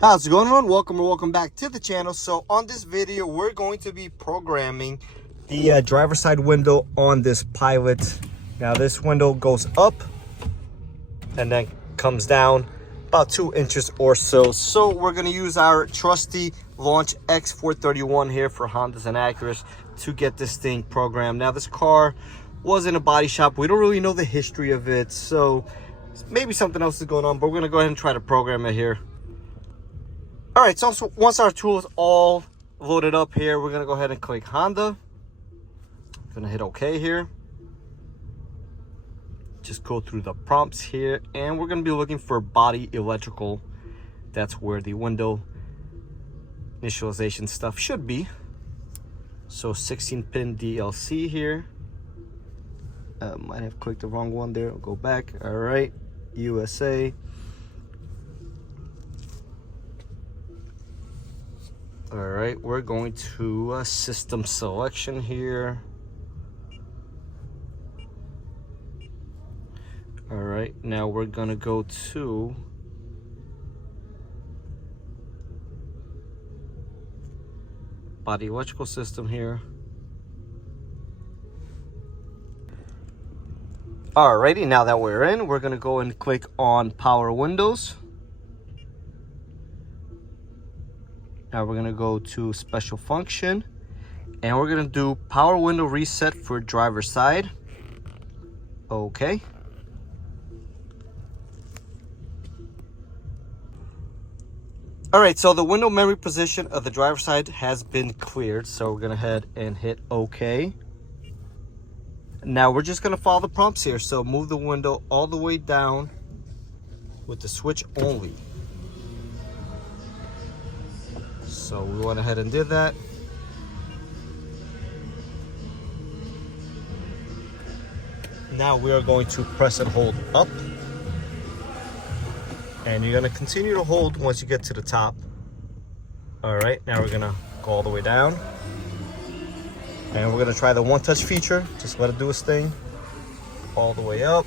How's it going, everyone? Welcome back to the channel. So on this video, we're going to be programming the driver's side window on this Pilot. Now this window goes up and then comes down about 2 inches or so. So we're going to use our trusty Launch X431 here for Hondas and Acuras to get this thing programmed. Now this car was in a body shop. We don't really know the history of it, so maybe something else is going on, but we're going to go ahead and try to program it here. All right, so once our tool is all loaded up here, we're gonna go ahead and click Honda. Gonna hit OK here. Just go through the prompts here, and we're gonna be looking for body electrical. That's where the window initialization stuff should be. So 16-pin DLC here. Might have clicked the wrong one there. I'll go back. All right, USA. All right, we're going to system selection here. All right, now we're gonna go to body electrical system here. Alrighty, now that we're in, we're gonna go and click on power windows. Now we're gonna go to special function, and we're gonna do power window reset for driver's side. Okay. All right, so the window memory position of the driver's side has been cleared, so we're gonna head and hit OK. Now we're just gonna follow the prompts here. So move the window all the way down with the switch only. So we went ahead and did that. Now we are going to press and hold up. And you're gonna continue to hold once you get to the top. All right, now we're gonna go all the way down. And we're gonna try the one touch feature. Just let it do its thing. All the way up.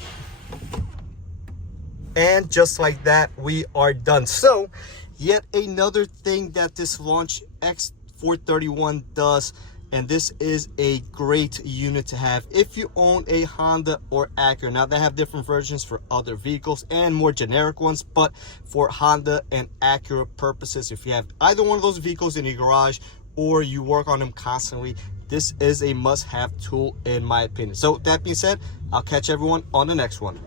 And just like that, we are done. So yet another thing that this Launch X431 does, and this is a great unit to have if you own a Honda or Acura. Now they have different versions for other vehicles and more generic ones, but for Honda and Acura purposes, if you have either one of those vehicles in your garage or you work on them constantly, this is a must-have tool in my opinion. So that being said, I'll catch everyone on the next one.